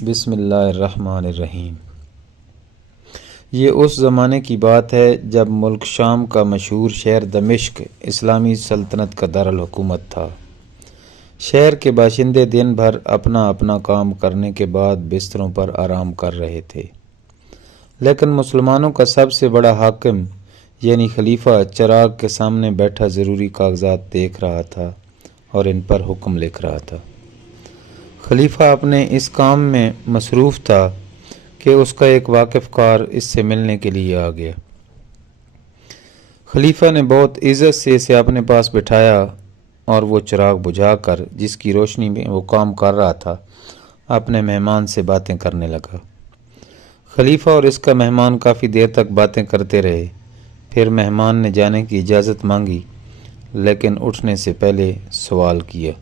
بسم اللہ الرحمن الرحیم۔ یہ اس زمانے کی بات ہے جب ملک شام کا مشہور شہر دمشق اسلامی سلطنت کا دارالحکومت تھا۔ شہر کے باشندے دن بھر اپنا اپنا کام کرنے کے بعد بستروں پر آرام کر رہے تھے، لیکن مسلمانوں کا سب سے بڑا حاکم یعنی خلیفہ چراغ کے سامنے بیٹھا ضروری کاغذات دیکھ رہا تھا اور ان پر حکم لکھ رہا تھا۔ خلیفہ اپنے اس کام میں مصروف تھا کہ اس کا ایک واقف کار اس سے ملنے کے لیے آ گیا۔ خلیفہ نے بہت عزت سے اسے اپنے پاس بٹھایا اور وہ چراغ بجھا کر جس کی روشنی میں وہ کام کر رہا تھا اپنے مہمان سے باتیں کرنے لگا۔ خلیفہ اور اس کا مہمان کافی دیر تک باتیں کرتے رہے، پھر مہمان نے جانے کی اجازت مانگی، لیکن اٹھنے سے پہلے سوال کیا،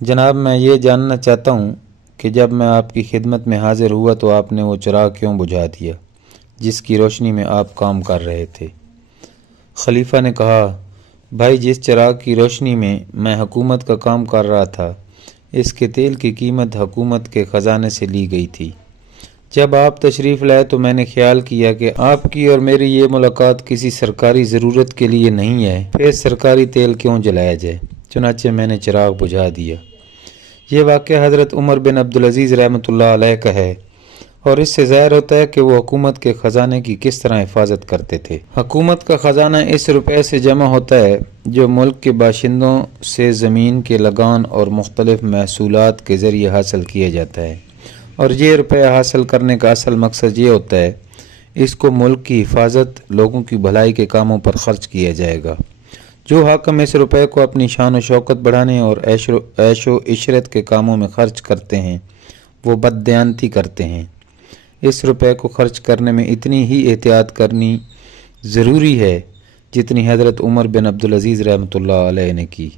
جناب میں یہ جاننا چاہتا ہوں کہ جب میں آپ کی خدمت میں حاضر ہوا تو آپ نے وہ چراغ کیوں بجھا دیا جس کی روشنی میں آپ کام کر رہے تھے؟ خلیفہ نے کہا، بھائی جس چراغ کی روشنی میں حکومت کا کام کر رہا تھا اس کے تیل کی قیمت حکومت کے خزانے سے لی گئی تھی۔ جب آپ تشریف لائے تو میں نے خیال کیا کہ آپ کی اور میری یہ ملاقات کسی سرکاری ضرورت کے لیے نہیں ہے، پھر سرکاری تیل کیوں جلایا جائے، چنانچہ میں نے چراغ بجھا دیا۔ یہ واقعہ حضرت عمر بن عبدالعزیز رحمۃ اللہ علیہ کا ہے اور اس سے ظاہر ہوتا ہے کہ وہ حکومت کے خزانے کی کس طرح حفاظت کرتے تھے۔ حکومت کا خزانہ اس روپے سے جمع ہوتا ہے جو ملک کے باشندوں سے زمین کے لگان اور مختلف محصولات کے ذریعے حاصل کیا جاتا ہے، اور یہ روپے حاصل کرنے کا اصل مقصد یہ ہوتا ہے اس کو ملک کی حفاظت، لوگوں کی بھلائی کے کاموں پر خرچ کیا جائے گا۔ جو حاکم اس روپے کو اپنی شان و شوکت بڑھانے اور عیش و عشرت کے کاموں میں خرچ کرتے ہیں وہ بددیانتی کرتے ہیں۔ اس روپے کو خرچ کرنے میں اتنی ہی احتیاط کرنی ضروری ہے جتنی حضرت عمر بن عبدالعزیز رحمۃ اللہ علیہ نے کی۔